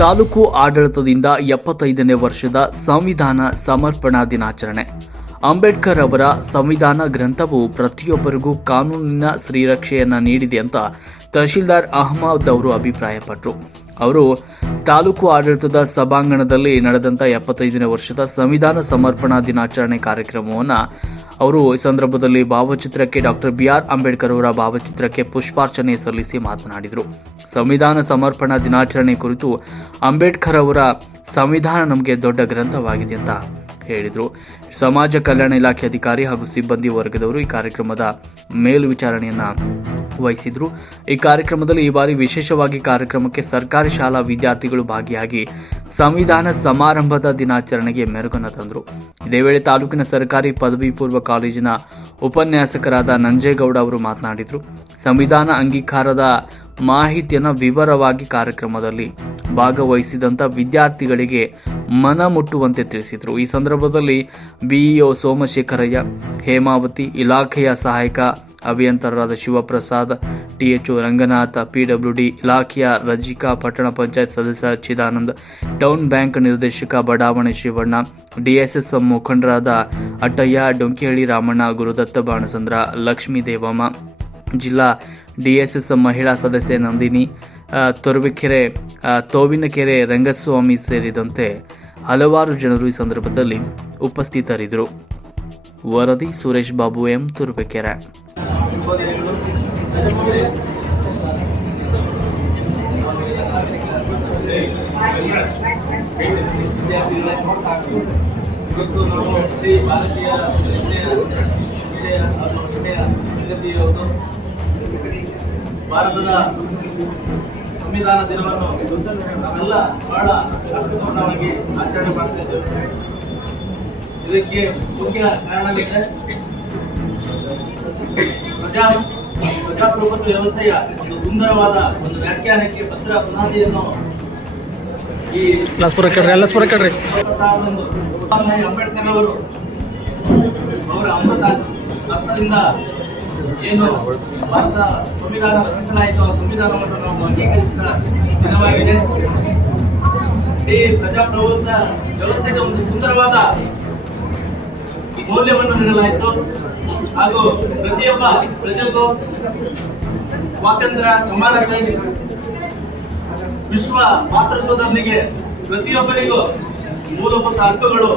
ತಾಲೂಕು ಆಡಳಿತದಿಂದ 75ನೇ ವರ್ಷದ ಸಂವಿಧಾನ ಸಮರ್ಪಣಾ ದಿನಾಚರಣೆ. ಅಂಬೇಡ್ಕರ್ ಅವರ ಸಂವಿಧಾನ ಗ್ರಂಥವು ಪ್ರತಿಯೊಬ್ಬರಿಗೂ ಕಾನೂನಿನ ಶ್ರೀರಕ್ಷೆಯನ್ನು ನೀಡಿದೆ ಅಂತ ತಹಶೀಲ್ದಾರ್ ಅಹಮದ್ ಅವರು ಅಭಿಪ್ರಾಯಪಟ್ಟರು. ಅವರು ತಾಲೂಕು ಆಡಳಿತದ ಸಭಾಂಗಣದಲ್ಲಿ ನಡೆದಂಥ 75ನೇ ವರ್ಷದ ಸಂವಿಧಾನ ಸಮರ್ಪಣಾ ದಿನಾಚರಣೆ ಕಾರ್ಯಕ್ರಮವನ್ನು ಅವರು ಈ ಸಂದರ್ಭದಲ್ಲಿ ಭಾವಚಿತ್ರಕ್ಕೆ ಡಾಕ್ಟರ್ BR ಅಂಬೇಡ್ಕರ್ ಅವರ ಭಾವಚಿತ್ರಕ್ಕೆ ಪುಷ್ಪಾರ್ಚನೆ ಸಲ್ಲಿಸಿ ಮಾತನಾಡಿದರು. ಸಂವಿಧಾನ ಸಮರ್ಪಣಾ ದಿನಾಚರಣೆ ಕುರಿತು ಅಂಬೇಡ್ಕರ್ ಅವರ ಸಂವಿಧಾನ ನಮಗೆ ದೊಡ್ಡ ಗ್ರಂಥವಾಗಿದೆ ಅಂತ ಹೇಳಿದರು. ಸಮಾಜ ಕಲ್ಯಾಣ ಇಲಾಖೆ ಅಧಿಕಾರಿ ಹಾಗೂ ಸಿಬ್ಬಂದಿ ವರ್ಗದವರು ಈ ಕಾರ್ಯಕ್ರಮದ ಮೇಲ್ವಿಚಾರಣೆಯನ್ನು ವಹಿಸಿದರು. ಈ ಕಾರ್ಯಕ್ರಮದಲ್ಲಿ ಈ ಬಾರಿ ವಿಶೇಷವಾಗಿ ಕಾರ್ಯಕ್ರಮಕ್ಕೆ ಸರ್ಕಾರಿ ಶಾಲಾ ವಿದ್ಯಾರ್ಥಿಗಳು ಭಾಗಿಯಾಗಿ ಸಂವಿಧಾನ ಸಮಾರಂಭದ ದಿನಾಚರಣೆಗೆ ಮೆರುಗನ್ನು ತಂದರು. ಇದೇ ವೇಳೆ ತಾಲೂಕಿನ ಸರ್ಕಾರಿ ಪದವಿ ಪೂರ್ವ ಕಾಲೇಜಿನ ಉಪನ್ಯಾಸಕರಾದ ನಂಜೇಗೌಡ ಅವರು ಮಾತನಾಡಿದರು. ಸಂವಿಧಾನ ಅಂಗೀಕಾರದ ಮಾಹಿತಿಯನ್ನು ವಿವರವಾಗಿ ಕಾರ್ಯಕ್ರಮದಲ್ಲಿ ಭಾಗವಹಿಸಿದಂಥ ವಿದ್ಯಾರ್ಥಿಗಳಿಗೆ ಮನ ಮುಟ್ಟುವಂತೆ ತಿಳಿಸಿದರು. ಈ ಸಂದರ್ಭದಲ್ಲಿ BEO ಸೋಮಶೇಖರಯ್ಯ, ಹೇಮಾವತಿ, ಇಲಾಖೆಯ ಸಹಾಯಕ ಅಭಿಯಂತರರಾದ ಶಿವಪ್ರಸಾದ್, THO ರಂಗನಾಥ್, PWD ಇಲಾಖೆಯ ರಜಿಕಾ, ಪಟ್ಟಣ ಪಂಚಾಯತ್ ಸದಸ್ಯ ಚಿದಾನಂದ್, ಟೌನ್ ಬ್ಯಾಂಕ್ ನಿರ್ದೇಶಕ ಬಡಾವಣೆ ಶಿವಣ್ಣ, DSS ಮುಖಂಡರಾದ ಅಟ್ಟಯ್ಯ, ಡೊಂಕಿಹಳ್ಳಿ ರಾಮಣ್ಣ, ಗುರುದತ್ತ ಬಾಣಸಂದ್ರ, ಲಕ್ಷ್ಮೀ ದೇವಮ್ಮ, ಜಿಲ್ಲಾ DSS ಮಹಿಳಾ ಸದಸ್ಯೆ ನಂದಿನಿ, ತೋವಿನಕೆರೆ ರಂಗಸ್ವಾಮಿ ಸೇರಿದಂತೆ ಹಲವಾರು ಜನರು ಈ ಸಂದರ್ಭದಲ್ಲಿ ಉಪಸ್ಥಿತರಿದ್ದರು. ವರದಿ ಸುರೇಶ್ ಬಾಬು M, ತುರುವೇಕೆರೆ. ಭಾರತದ ಸಂವಿಧಾನ ದಿನವನ್ನು ನಾವೆಲ್ಲ ಬಹಳ ಅರ್ಥಪೂರ್ಣವಾಗಿ ಆಚರಣೆ ಮಾಡ್ತಾ ಇದ್ದೇವೆ. ಇದಕ್ಕೆ ಮುಖ್ಯ ಕಾರಣವಿದೆ. ಪ್ರಜಾಪ್ರಭುತ್ವ ವ್ಯವಸ್ಥೆಯ ಒಂದು ಸುಂದರವಾದ ಒಂದು ವ್ಯಾಖ್ಯಾನಕ್ಕೆ ಭದ್ರ ಬುನಾದಿಯನ್ನು ಈ ಅಂಬೇಡ್ಕರ್ ಅವರು ಅವರ ಅಮೃತ ಹಸ್ತದಿಂದ ಏನು ಭಾರತ ಸಂವಿಧಾನ ರಚಿಸಲಾಯಿತು, ಆ ಸಂವಿಧಾನವನ್ನು ನಾವು ಅಂಗೀಕರಿಸಿದ ದಿನವಾಗಿದೆ. ಈ ಪ್ರಜಾಪ್ರಭುತ್ವ ವ್ಯವಸ್ಥೆಗೆ ಒಂದು ಸುಂದರವಾದ ಮೌಲ್ಯವನ್ನು ನೀಡಲಾಯಿತು ಹಾಗೂ ಪ್ರತಿಯೊಬ್ಬ ಪ್ರಜೆಗೂ ಸ್ವಾತಂತ್ರ್ಯ, ಸಮಾನತೆ, ವಿಶ್ವ ಮಾತೃತ್ವದೊಂದಿಗೆ ಪ್ರತಿಯೊಬ್ಬರಿಗೂ ಮೂಲಭೂತ ಹಕ್ಕುಗಳು,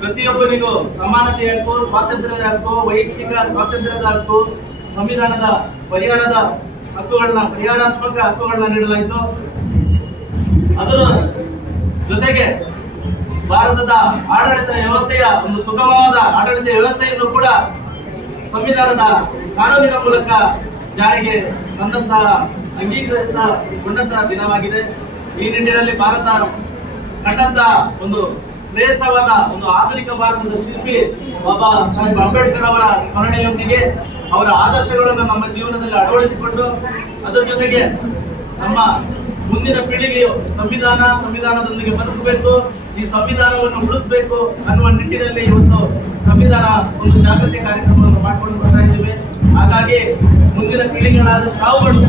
ಪ್ರತಿಯೊಬ್ಬರಿಗೂ ಸಮಾನತೆಯ ಹಕ್ಕು, ಸ್ವಾತಂತ್ರ್ಯದ ಹಕ್ಕು, ವೈಯಕ್ತಿಕ ಸ್ವಾತಂತ್ರ್ಯದ ಹಕ್ಕು, ಸಂವಿಧಾನದ ಪರಿಹಾರಾತ್ಮಕ ಹಕ್ಕುಗಳನ್ನ ನೀಡಲಾಯಿತು. ಅದರ ಜೊತೆಗೆ ಭಾರತದ ಆಡಳಿತ ವ್ಯವಸ್ಥೆಯ ಒಂದು ಸುಗಮವಾದ ಆಡಳಿತ ವ್ಯವಸ್ಥೆಯನ್ನು ಕೂಡ ಸಂವಿಧಾನದ ಕಾನೂನಿನ ಮೂಲಕ ಜಾರಿಗೆ ತಂದಂತಹ ಅಂಗೀಕೃತಗೊಂಡಂತಹ ದಿನವಾಗಿದೆ. ಈ ನಿಟ್ಟಿನಲ್ಲಿ ಭಾರತ ಕಂಡಂತಹ ಒಂದು ಶ್ರೇಷ್ಠವಾದ ಒಂದು ಆಧುನಿಕ ಭಾರತದ ಶಿಲ್ಪಿ ಬಾಬಾ ಸಾಹೇಬ್ ಅಂಬೇಡ್ಕರ್ ಅವರ ಸ್ಮರಣೆಯೊಂದಿಗೆ ಅವರ ಆದರ್ಶಗಳನ್ನು ನಮ್ಮ ಜೀವನದಲ್ಲಿ ಅಳವಡಿಸಿಕೊಂಡು ಅದರ ಜೊತೆಗೆ ನಮ್ಮ ಮುಂದಿನ ಪೀಳಿಗೆಯು ಸಂವಿಧಾನದೊಂದಿಗೆ ಬದುಕಬೇಕು, ಈ ಸಂವಿಧಾನವನ್ನು ಉಳಿಸಬೇಕು ಅನ್ನುವ ನಿಟ್ಟಿನಲ್ಲಿ ಇವತ್ತು ಸಂವಿಧಾನ ಒಂದು ಜಾಗೃತಿ ಕಾರ್ಯಕ್ರಮವನ್ನು ಮಾಡಿಕೊಂಡು ಬರ್ತಾ ಇದ್ದೇವೆ. ಹಾಗಾಗಿ ಮುಂದಿನ ಪೀಳಿಗೆಗಳಾದ ತಾವುಗಳು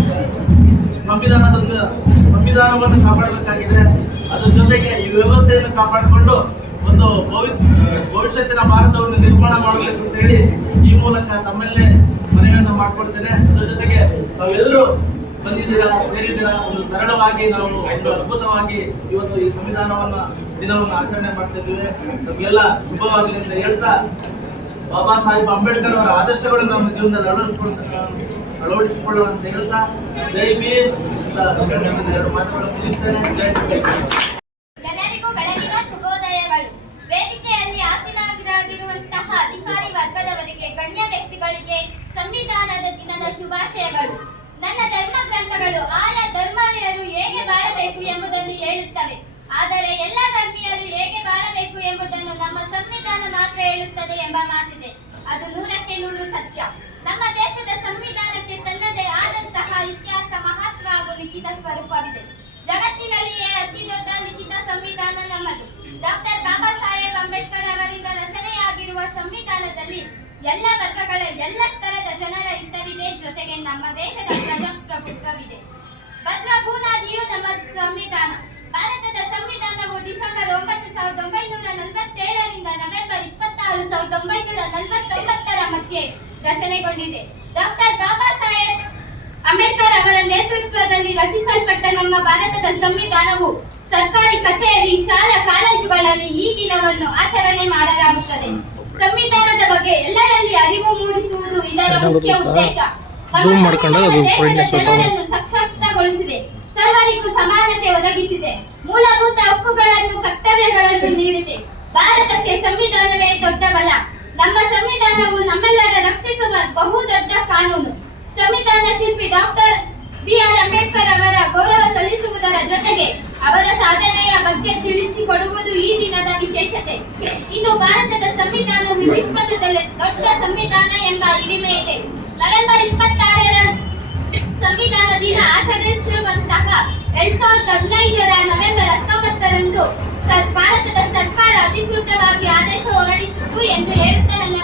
ಸಂವಿಧಾನವನ್ನು ಕಾಪಾಡಬೇಕಾಗಿದೆ. ಅದರ ಜೊತೆಗೆ ಈ ವ್ಯವಸ್ಥೆಯನ್ನು ಕಾಪಾಡಿಕೊಂಡು ಒಂದು ಭವಿಷ್ಯತ್ತಿನ ಭಾರತವನ್ನು ನಿರ್ಮಾಣ ಮಾಡಬೇಕು ಅಂತ ಹೇಳಿ ಈ ಮೂಲಕ ತಮ್ಮಲ್ಲೇ ಮನವಿಯನ್ನು ಮಾಡಿಕೊಡ್ತೇನೆ. ಅದರ ಜೊತೆಗೆ ತಾವೆಲ್ಲರೂ ಬಂದಿದ್ದೀರಾ, ಸೇರಿದ್ದೀರಾ. ಒಂದು ಸರಳವಾಗಿ ನಾವು ಒಂದು ಅದ್ಭುತವಾಗಿ ಇವತ್ತು ಈ ದಿನವನ್ನು ಆಚರಣೆ ಮಾಡ್ತಾ ಇದ್ದೇವೆ. ನಮಗೆಲ್ಲ ಶುಭವಾಗಲಿ ಅಂತ ಹೇಳ್ತಾ, ಬಾಬಾ ಸಾಹೇಬ್ ಅಂಬೇಡ್ಕರ್ ಅವರ ಆದರ್ಶಗಳನ್ನು ನಮ್ಮ ಜೀವನದಲ್ಲಿ ಅಳವಡಿಸಿಕೊಳ್ಳೋಣ ಅಂತ ಹೇಳ್ತಾ, ಜೈ ಭೀಮ್ ಅಂತ ಎರಡು ಮಾತುಗಳನ್ನು ಮುಗಿಸ್ತೇನೆ. ಜೈ ಭೀಮ್. ಎಲ್ಲರಿಗೂ ಬೆಳಗಿನ ಶುಭೋದಯಗಳು. ವೇದಿಕೆಯಲ್ಲಿ ಆಸೀನರಾಗಿರುವಂತಹ ಅಧಿಕಾರಿ ವರ್ಗದವರಿಗೆ, ಗಣ್ಯ ವ್ಯಕ್ತಿಗಳಿಗೆ ಸಂವಿಧಾನದ ದಿನದ ಶುಭಾಶಯಗಳು. ನನ್ನ ಧರ್ಮ ಗ್ರಂಥಗಳು ಆಯಾ ಧರ್ಮೀಯರು ಹೇಗೆ ಬಾಳಬೇಕು ಎಂಬುದನ್ನು ಹೇಳುತ್ತವೆ. ಆದರೆ ಎಲ್ಲ ಧರ್ಮೀಯರು ಹೇಗೆ ಬಾಳಬೇಕು ಎಂಬುದನ್ನು ನಮ್ಮ ಸಂವಿಧಾನ ಮಾತ್ರ ಹೇಳುತ್ತದೆ ಎಂಬ ಮಾತಿದೆ. ಅದು 100ಕ್ಕೆ 100 ಸತ್ಯ. ನಮ್ಮ ದೇಶದ ಸಂವಿಧಾನಕ್ಕೆ ತನ್ನದೇ ಆದಂತಹ ಇತಿಹಾಸ, ಮಹತ್ವ ಹಾಗೂ ಲಿಖಿತ ಸ್ವರೂಪವಿದೆ. ಜಗತ್ತಿನಲ್ಲಿಯೇ ಅತಿ ದೊಡ್ಡ ಲಿಖಿತ ಸಂವಿಧಾನ ನಮ್ಮದು. ಡಾಕ್ಟರ್ ಬಾಬಾ ಸಾಹೇಬ್ ಅಂಬೇಡ್ಕರ್ ಅವರಿಂದ ರಚನೆಯಾಗಿರುವ ಸಂವಿಧಾನದಲ್ಲಿ ಎಲ್ಲ ವರ್ಗಗಳ, ಎಲ್ಲ ಸ್ತರದ ಜನರ ಹಿತವಿದೆ. ಜೊತೆಗೆ ನಮ್ಮ ದೇಶದ ಪ್ರಜಾಪ್ರಭುತ್ವವಿದೆ. ಭದ್ರ ಬುನಾದಿಯು ನಮ್ಮ ಸಂವಿಧಾನ. 1949 ಮಧ್ಯೆ ರಚನೆಗೊಂಡಿದೆ. ಡಾಕ್ಟರ್ ಬಾಬಾ ಸಾಹೇಬ್ ಅಂಬೇಡ್ಕರ್ ಅವರ ನೇತೃತ್ವದಲ್ಲಿ ರಚಿಸಲ್ಪಟ್ಟ ನಮ್ಮ ಭಾರತದ ಸಂವಿಧಾನವು ಸರ್ಕಾರಿ ಕಚೇರಿ, ಶಾಲಾ ಕಾಲೇಜುಗಳಲ್ಲಿ ಈ ದಿನವನ್ನು ಆಚರಣೆ ಮಾಡಲಾಗುತ್ತದೆ. ಸಂವಿಧಾನದ ಬಗ್ಗೆ ಎಲ್ಲರಲ್ಲಿ ಅರಿವು ಮೂಡಿಸುವುದು ಇದರ ಮುಖ್ಯ ಉದ್ದೇಶ. ನಮ್ಮ ಸಂವಿಧಾನ ದೇಶದ ಜನರನ್ನು ಸಶಕ್ತಗೊಳಿಸಿದೆ, ಸರ್ವರಿಗೂ ಸಮಾನತೆ ಒದಗಿಸಿದೆ, ಮೂಲಭೂತ ಹಕ್ಕುಗಳನ್ನು, ಕರ್ತವ್ಯಗಳನ್ನು ನೀಡಿದೆ. ಭಾರತಕ್ಕೆ ಸಂವಿಧಾನವೇ ದೊಡ್ಡ ಬಲ. ನಮ್ಮ ಸಂವಿಧಾನವು ನಮ್ಮೆಲ್ಲರ ರಕ್ಷಿಸುವ ಬಹುದೊಡ್ಡ ಕಾನೂನು. ಸಂವಿಧಾನ ಶಿಲ್ಪಿ ಡಾಕ್ಟರ್ ಬಿ.ಆರ್. ಅಂಬೇಡ್ಕರ್ ಅವರ ಗೌರವ ಸಲ್ಲಿಸುವುದರ ಜೊತೆಗೆ ಅವರ ಸಾಧನೆಯ ಬಗ್ಗೆ ತಿಳಿಸಿಕೊಡುವುದು ಈ ದಿನದ ವಿಶೇಷತೆ. ಇಂದು ಭಾರತದ ಸಂವಿಧಾನವು ವಿಶ್ವದಲ್ಲೇ ದೊಡ್ಡ ಸಂವಿಧಾನ ಎಂಬ ಹಿರಿಮೆ ಇದೆ. ನವೆಂಬರ್ 26ರ ಸಂವಿಧಾನ ದಿನ ಆಚರಿಸಿರುವಂತಹ 2015ರ ನವೆಂಬರ್ 19ರಂದು ಭಾರತದ ಸರ್ಕಾರ ಅಧಿಕೃತವಾಗಿ ಆದೇಶ ಹೊರಡಿಸಿತು ಎಂದು ಹೇಳುತ್ತಾ ನನ್ನ